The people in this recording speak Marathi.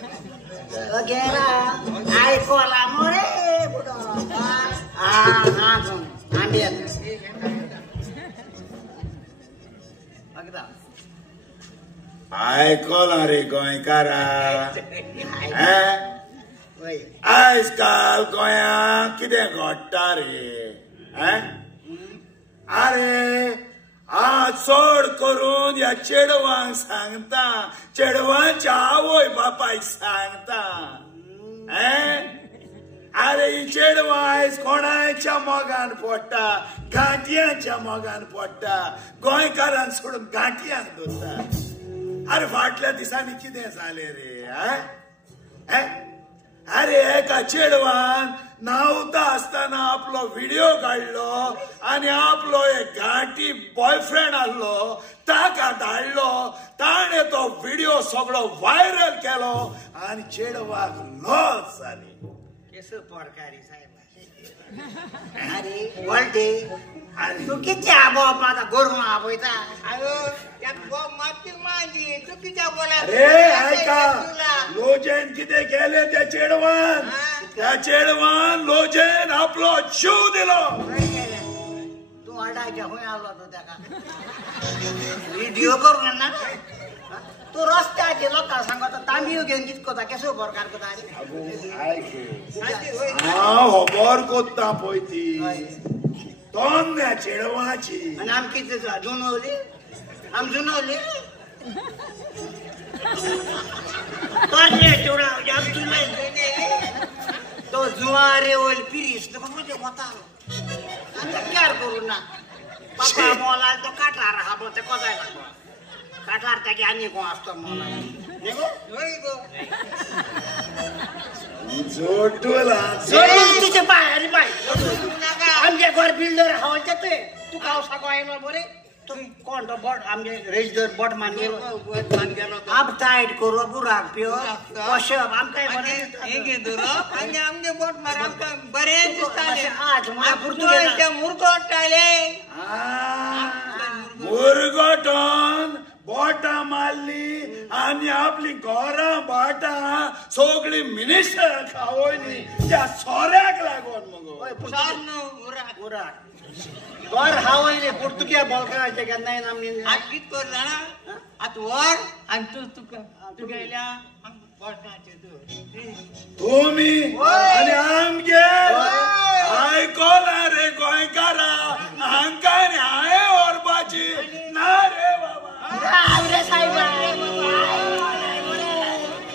वगैरा ऐकला मोरे आयकला रे गोंयकारा आयज काल गोंयांत कितें घडटा रे अरे आज चड करून या चेडवांक सांगता चेडवांच्या आवय बापायक सांगता अरे ही चेडवां आयज कोणाच्या मोगान पडटा गांठयांच्या मोगान पडटा गोंयकारांक सोडून गांठयांक दवरता अरे फाटल्या दिसांनी कितें जालें रे अरे एका चेडवान न्हावता आसतना आपलो व्हिडिओ काडलो आनी आपलो एक घाटी बॉयफ्रेंड आसलो ताका धाडलो ताणें तो व्हिडिओ सगळो व्हायरल केलो आनी चेडवाक लॉस जाली केसो पोरकारी साहेब अरे वळटे तू किती आबोप आता गोरवां आपयता त्या माती मांजी तू कित्या बोला अरे ऐका लोजेन कितें केलें त्या चेडवान लोजेन आपलो जीव दिलो तू आडायच्या खंय आलो तो ताका व्हिडिओ करून ना तू रस्त्याचे लोकांक सांगता तांबयो घेवन कितें कोता केसो प्रकार कोता हांव खबर कोत्ता पळय ती तोन्या चेडवाची आनी आमी कितें जुनवली आमी जुनवली तो जुवारे वयल पिरीस तुका म्हणजे वतालो केअर करू ना पापा मोला तो काटलार आहा पळय ते कोजाय लागलो काटलार तागे आनी कोण आसतो मोला जोडला तुझे पाय अरे पाय आमचे घर बिल्डर हांव येते तू गांव सागो आयलो बरे कोण तो बोट आमचे रेजदर बोट मान गेलो आप टायट करू बुराक पियो कशप आमकां बरें घे दर आनी आमचे बोट मार आमकां बरें दिसतालें आज पुर्तुगेज मुरगोडटाले मुरगोटोन बोटां मारली आनी आपली घरां भाटां सगळीं मिनिस्टर खावयली त्या सोऱ्याक लागून मगो उराक घर हावयले पुर्तुगेज बॉलकाराचे केन्नाय आमी कित कर जाणा आतां वर आनी तू तुका गेल्या बोटाचे तुम्ही आणि आमगे